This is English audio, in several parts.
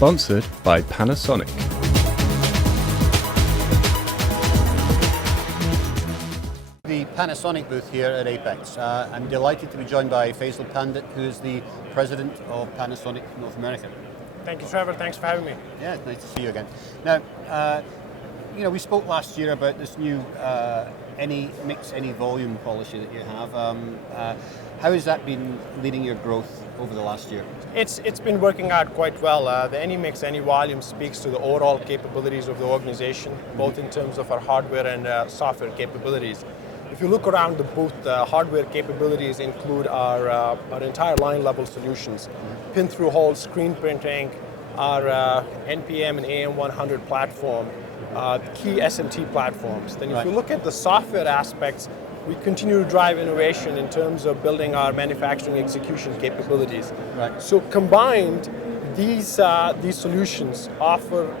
Sponsored by Panasonic. The Panasonic booth here at Apex. I'm delighted to be joined by Faisal Pandit, who is the president of Panasonic North America. Thank you, Trevor. Thanks for having me. Yeah, it's nice to see you again. Now, we spoke last year about this new any mix, any volume policy that you have. How has that been leading your growth over the last year? It's been working out quite well. The any mix, any volume speaks to the overall capabilities of the organization, both in terms of our hardware and software capabilities. If you look around the booth, the hardware capabilities include our entire line-level solutions, pin-through-hole screen printing, our NPM and AM100 platform, key SMT platforms. Then if you look at the software aspects, we continue to drive innovation in terms of building our manufacturing execution capabilities. Right. So combined, these solutions offer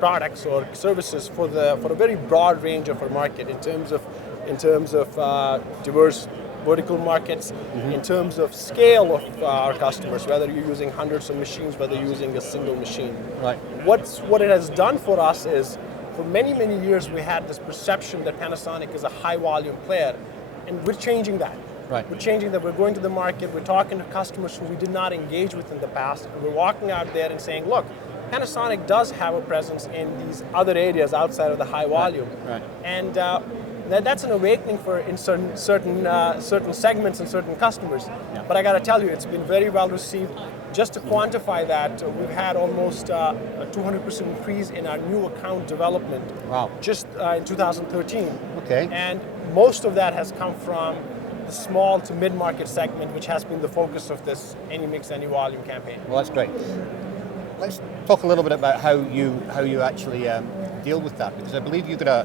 products or services for a very broad range of our market in terms of diverse vertical markets, in terms of scale of our customers, whether you're using hundreds of machines, whether you're using a single machine. Right. What it has done for us is, for many, many years we had this perception that Panasonic is a high volume player, and we're changing that. Right. We're changing that. We're going to the market, we're talking to customers who we did not engage with in the past, and we're walking out there and saying, look, Panasonic does have a presence in these other areas outside of the high volume. Right. And that's an awakening in certain segments and certain customers. Yeah. But I got to tell you, it's been very well received. Just to quantify that, we've had almost a 200% increase in our new account development. Wow. Just in 2013. Okay. And most of that has come from the small to mid-market segment, which has been the focus of this Any Mix, Any Volume campaign. Well, that's great. Let's talk a little bit about how you actually deal with that, because I believe you've got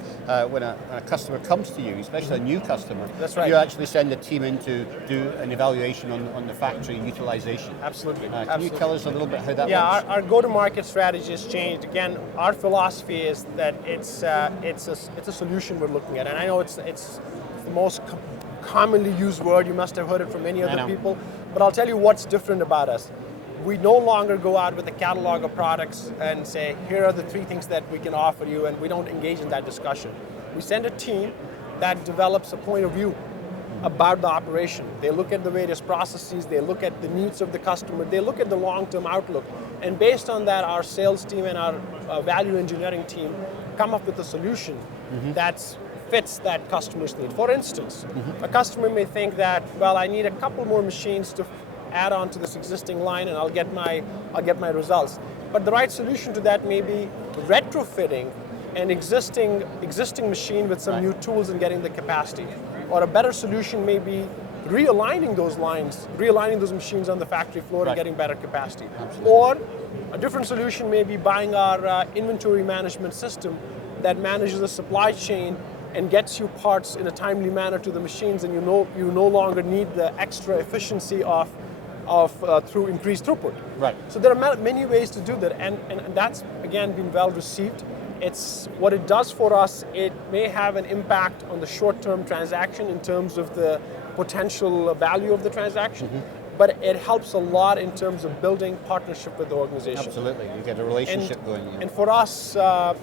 when a customer comes to you, especially a new customer, that's right. You actually send a team in to do an evaluation on the factory utilization. Absolutely. Can you tell us a little bit how that works? Yeah, our go-to-market strategy has changed. Again, our philosophy is that it's a solution we're looking at, and I know it's the most commonly used word. You must have heard it from many other people, but I'll tell you what's different about us. We no longer go out with a catalog of products and say, here are the 3 things that we can offer you, and we don't engage in that discussion. We send a team that develops a point of view about the operation. They look at the various processes, they look at the needs of the customer, they look at the long-term outlook, and based on that, our sales team and our value engineering team come up with a solution that fits that customer's need. For instance, a customer may think that, well, I need a couple more machines to add on to this existing line, and I'll get my results. But the right solution to that may be retrofitting an existing machine with some new tools and getting the capacity. Or a better solution may be realigning those lines, realigning those machines on the factory floor and getting better capacity. Absolutely. Or a different solution may be buying our inventory management system that manages the supply chain and gets you parts in a timely manner to the machines, and you no longer need the extra efficiency through increased throughput. Right. So there are many ways to do that, and that's again been well received. It's what it does for us. It may have an impact on the short-term transaction in terms of the potential value of the transaction, but it helps a lot in terms of building partnership with the organization. Absolutely, you get a relationship going. And for us,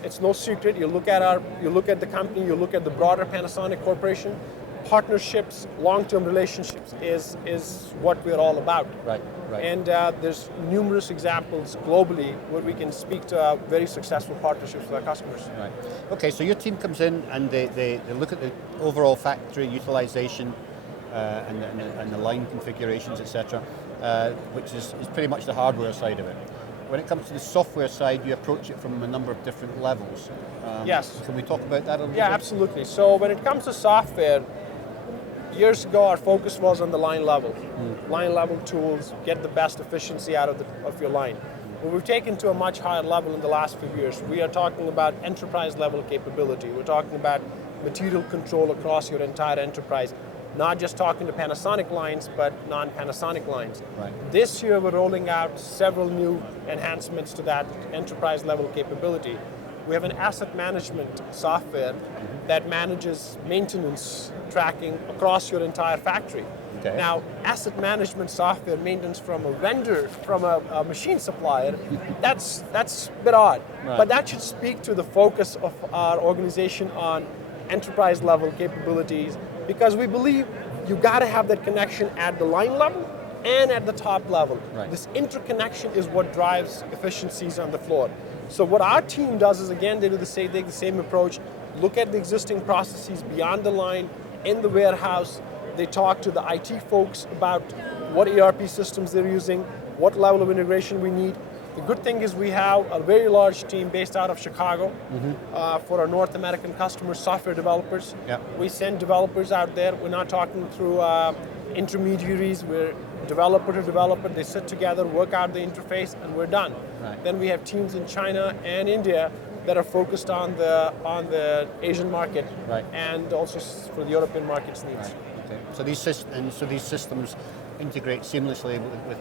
it's no secret. You look at the company, you look at the broader Panasonic Corporation. Partnerships, long-term relationships is what we're all about. Right. And there's numerous examples globally where we can speak to very successful partnerships with our customers. Right. Okay, so your team comes in and they look at the overall factory utilization and the line configurations, etc., which is pretty much the hardware side of it. When it comes to the software side, you approach it from a number of different levels. Yes. Can we talk about that a little bit? Yeah, absolutely. So when it comes to software, years ago our focus was on the line level. Line level tools, get the best efficiency out of your line. But we've taken to a much higher level in the last few years. We are talking about enterprise level capability. We're talking about material control across your entire enterprise. Not just talking to Panasonic lines, but non-Panasonic lines. Right. This year we're rolling out several new enhancements to that enterprise level capability. We have an asset management software that manages maintenance tracking across your entire factory. Okay. Now, asset management software maintenance from a vendor, from a machine supplier, that's a bit odd. Right. But that should speak to the focus of our organization on enterprise level capabilities, because we believe you got to have that connection at the line level and at the top level. Right. This interconnection is what drives efficiencies on the floor. So what our team does is, again, they do the same approach, look at the existing processes beyond the line, in the warehouse. They talk to the IT folks about what ERP systems they're using, what level of integration we need. The good thing is we have a very large team based out of Chicago for our North American customers, software developers. Yep. We send developers out there. We're not talking through intermediaries. We're developer to developer. They sit together, work out the interface, and we're done. Right. Then we have teams in China and India that are focused on the Asian market, Right. and also for the European markets needs. Right. Okay. So these systems integrate seamlessly with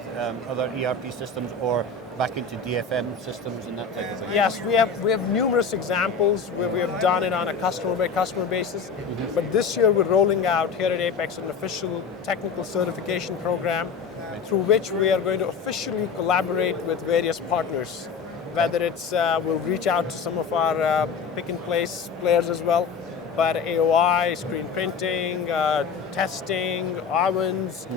other ERP systems or back into DFM systems and that type of thing. Yes, we have numerous examples where we have done it on a customer by customer basis. But this year we're rolling out here at Apex an official technical certification program through which we are going to officially collaborate with various partners. Whether it's we'll reach out to some of our pick and place players as well, but AOI, screen printing, testing, ovens,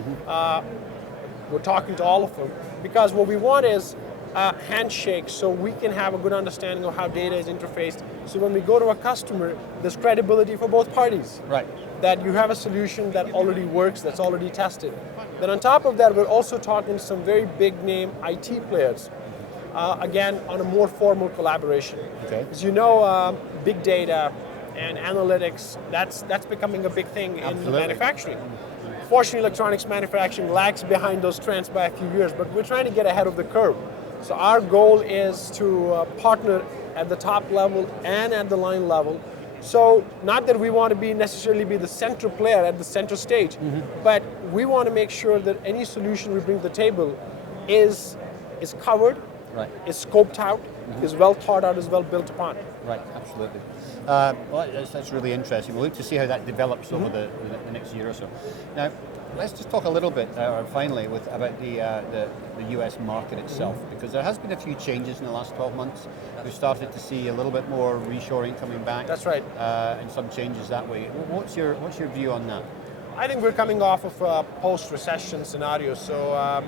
we're talking to all of them, because what we want is a handshake so we can have a good understanding of how data is interfaced. So when we go to a customer, there's credibility for both parties. Right. That you have a solution that already works, that's already tested. Then on top of that, we're also talking to some very big name IT players. Again, on a more formal collaboration. Okay. As you know, big data and analytics, that's becoming a big thing in manufacturing. Fortunately, electronics manufacturing lags behind those trends by a few years, but we're trying to get ahead of the curve. So our goal is to partner at the top level and at the line level. So not that we want to necessarily be the center player at the center stage, but we want to make sure that any solution we bring to the table is covered, Right. is scoped out, is well thought out, is well built upon. Right, absolutely. Well, that's really interesting. We'll look to see how that develops over the next year or so. Now, let's just talk a little bit, finally, about the US market itself, because there has been a few changes in the last 12 months. We've started to see a little bit more reshoring coming back. That's right. And some changes that way. What's your view on that? I think we're coming off of a post-recession scenario, so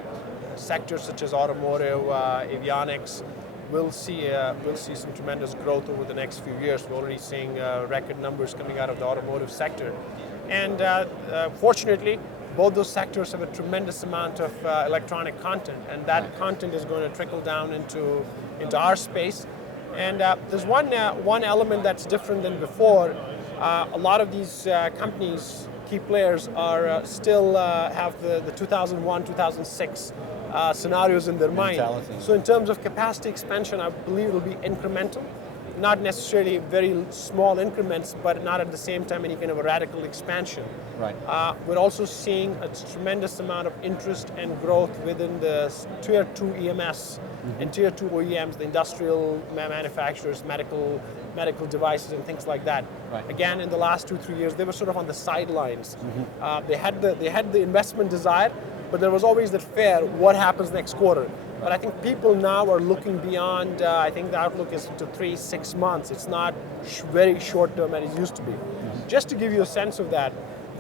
sectors such as automotive, avionics, we'll see some tremendous growth over the next few years. We're already seeing record numbers coming out of the automotive sector. And fortunately, both those sectors have a tremendous amount of electronic content, and that content is going to trickle down into our space. And there's one element that's different than before. A lot of these companies, key players, are still have the 2001, 2006 scenarios in their mind. So in terms of capacity expansion, I believe it will be incremental, not necessarily very small increments, but not at the same time any kind of a radical expansion. Right. We're also seeing a tremendous amount of interest and growth within the Tier 2 EMS and Tier 2 OEMs, the industrial manufacturers, medical devices and things like that. Right. Again, in the last 2-3 years, they were sort of on the sidelines. They had the investment desire, but there was always that fear, what happens next quarter? But I think people now are looking beyond, I think the outlook is to 3-6 months. It's not very short term as it used to be. Just to give you a sense of that,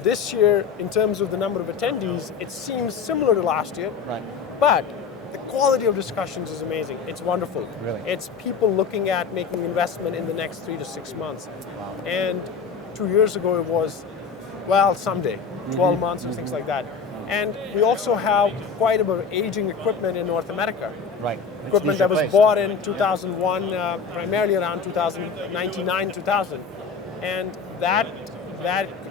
this year, in terms of the number of attendees, it seems similar to last year. Right. But the quality of discussions is amazing. It's wonderful. Really? It's people looking at making investment in the next 3 to 6 months. Wow. And 2 years ago it was, well, someday, 12 months or things like that. And we also have quite a bit of aging equipment in North America. Right. Equipment that was bought in 2001, primarily around 2099, 2000. And that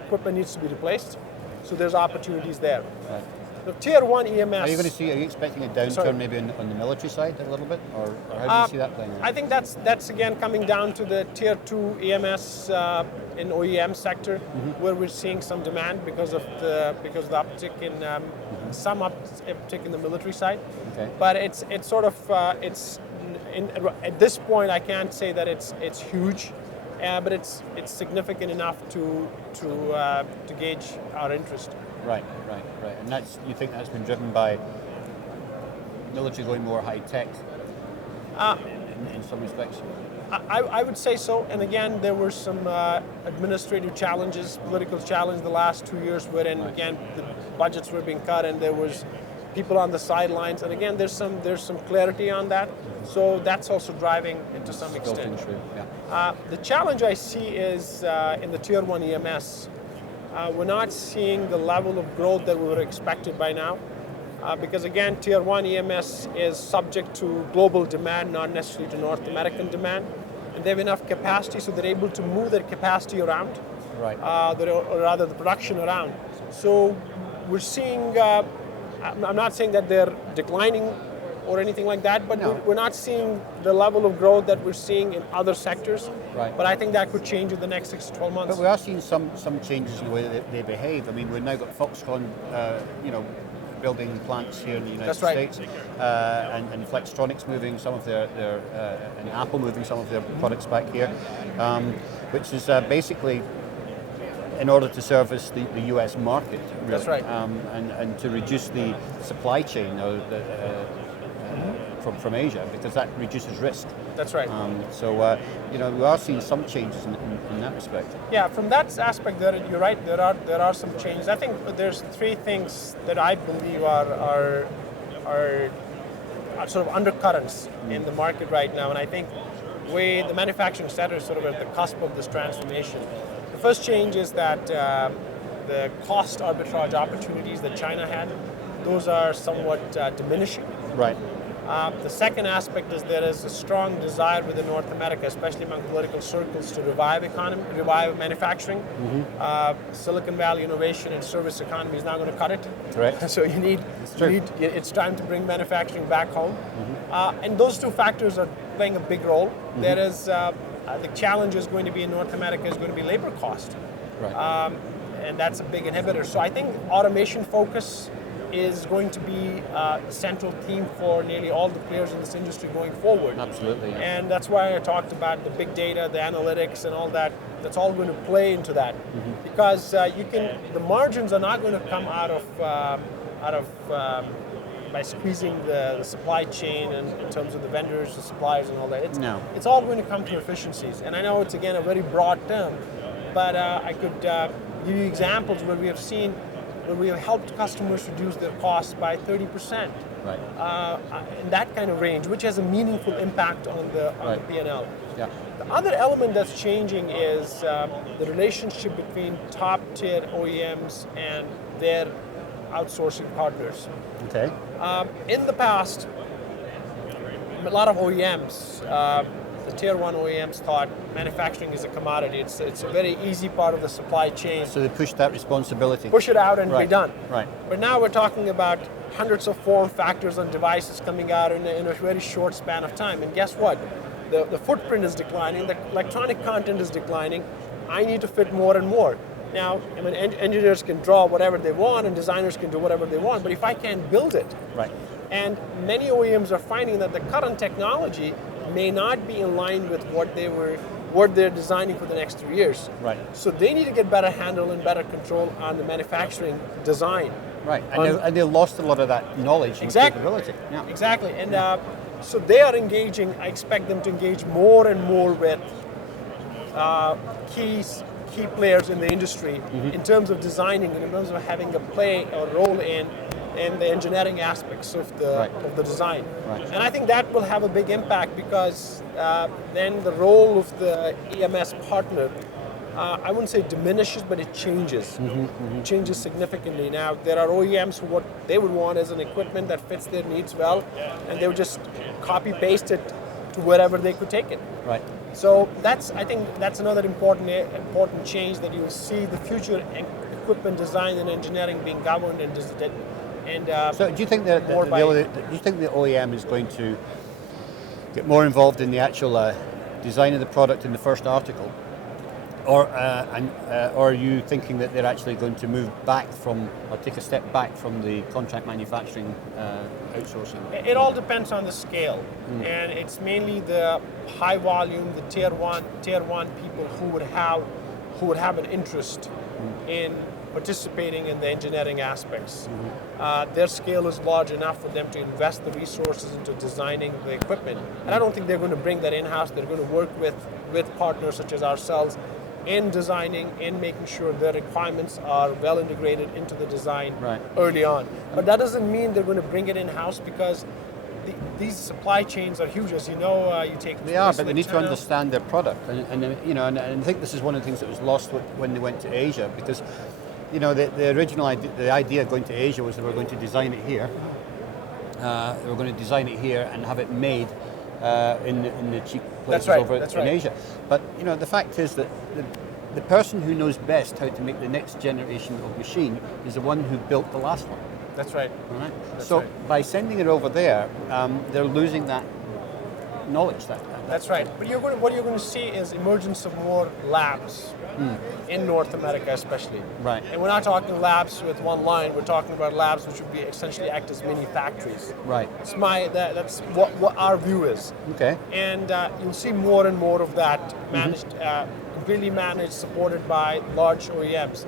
equipment needs to be replaced. So there's opportunities there. Right. The Tier 1 EMS. Are you expecting a downturn maybe on the military side a little bit? Or how do you see that playing out? I think that's again coming down to the Tier 2 EMS in OEM sector, where we're seeing some demand because of the uptick in some uptick in the military side. Okay. But it's sort of at this point I can't say that it's huge, but it's significant enough to gauge our interest. Right. And you think that's been driven by military going more high tech in some respects? I would say so. And again, there were some administrative challenges, political challenge the last 2 years, wherein again the budgets were being cut and there was people on the sidelines. And again, there's some clarity on that. So that's also driving it to some extent. True, yeah. The challenge I see is in the Tier 1 EMS. We're not seeing the level of growth that we were expected by now. Because again, Tier 1 EMS is subject to global demand, not necessarily to North American demand. And they have enough capacity, so they're able to move their capacity around, Right. or rather the production around. So we're seeing, I'm not saying that they're declining or anything like that, but No. we're not seeing the level of growth that we're seeing in other sectors. Right. But I think that could change in the next 6 to 12 months. But we are seeing some changes in the way that they behave. I mean, we've now got Foxconn, building plants here in the United That's right. States, and Flextronics moving some of their and Apple moving some of their products back here, which is basically in order to service the US market. Really. That's right. And to reduce the supply chain from Asia, because that reduces risk. That's right. So we are seeing some changes in that respect. Yeah, from that aspect, you're right. There are some changes. I think there's 3 things that I believe are sort of undercurrents in the market right now, and I think the manufacturing sector is sort of at the cusp of this transformation. The first change is that the cost arbitrage opportunities that China had, those are somewhat diminishing. Right. The second aspect is there is a strong desire within North America, especially among political circles, to revive manufacturing. Silicon Valley innovation and service economy is not going to cut it. Correct. So it's time to bring manufacturing back home. And those 2 factors are playing a big role. There is the challenge is going to be in North America is going to be labor cost. Right. And that's a big inhibitor. So I think automation focus is going to be a central theme for nearly all the players in this industry going forward. Absolutely. Yeah. And that's why I talked about the big data, the analytics, and all that. That's all going to play into that, because the margins are not going to come out of by squeezing the supply chain and in terms of the vendors, the suppliers, and all that. It's all going to come through efficiencies. And I know it's again a very broad term, but I could give you examples where we have helped customers reduce their costs by 30%. Right. In that kind of range, which has a meaningful impact on the P&L. Yeah. The other element that's changing is the relationship between top-tier OEMs and their outsourcing partners. Okay. In the past, a lot of OEMs, the Tier 1 OEMs thought manufacturing is a commodity. It's a very easy part of the supply chain. So they push that responsibility. Push it out and be done. Right. But now we're talking about hundreds of form factors and devices coming out in a very short span of time. And guess what? The footprint is declining. The electronic content is declining. I need to fit more and more. Now, I mean, engineers can draw whatever they want and designers can do whatever they want, but if I can't build it, right. And many OEMs are finding that the current technology may not be in line with what they're designing for the next 3 years. Right. So they need to get better handle and better control on the manufacturing design. Right, and they lost a lot of that knowledge and capability. Yeah. Exactly, and so they are engaging. I expect them to engage more and more with key players in the industry in terms of designing and in terms of having a play or role in the engineering aspects of the design. Right. And I think that will have a big impact because then the role of the EMS partner, I wouldn't say diminishes, but it changes. It changes significantly. Now, there are OEMs who what they would want is an equipment that fits their needs well, and they would just copy-paste it to wherever they could take it. Right. So I think that's another important change, that you'll see the future equipment design and engineering being governed and so do you think that do you think the OEM is going to get more involved in the actual design of the product in the first article, or are you thinking that they're actually going to move back from, or take a step back from the contract manufacturing outsourcing? It all depends on the scale, and it's mainly the high volume, the tier one people who would have an interest in participating in the engineering aspects. Their scale is large enough for them to invest the resources into designing the equipment. And I don't think they're going to bring that in-house. They're going to work with partners such as ourselves in designing, in making sure their requirements are well integrated into the design early on. But that doesn't mean they're going to bring it in-house, because these supply chains are huge. As you know, you take they are, but they need to understand their product, and I think this is one of the things that was lost when they went to Asia, because the original idea, the idea going to Asia was they were going to design it here. They were going to design it here and have it made in the cheap places over in Asia. But the fact is that the person who knows best how to make the next generation of machine is the one who built the last one. That's right. All right. So by sending it over there, they're losing that knowledge. That's right. But what you're going to see is emergence of more labs in North America, especially. Right. And we're not talking labs with one line. We're talking about labs which would be essentially act as mini factories. Right. That's what our view is. Okay. And you'll see more and more of that managed, completely managed, supported by large OEMs.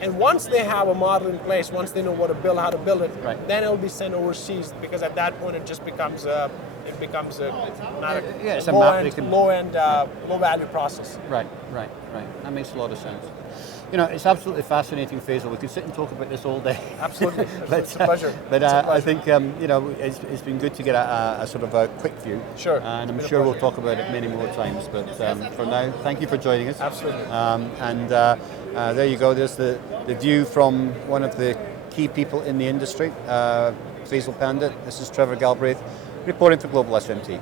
And once they have a model in place, once they know what to build, how to build it, then it'll be sent overseas, because at that point it just becomes a low value process. Right. That makes a lot of sense. It's absolutely fascinating, Faisal. We could sit and talk about this all day. Absolutely, but, it's a pleasure. But I think it's been good to get a sort of a quick view. Sure. And I'm sure we'll talk about it many more times. But for now, thank you for joining us. Absolutely. There you go. There's the view from one of the key people in the industry, Faisal Pandit. This is Trevor Galbraith, reporting for Global SMT.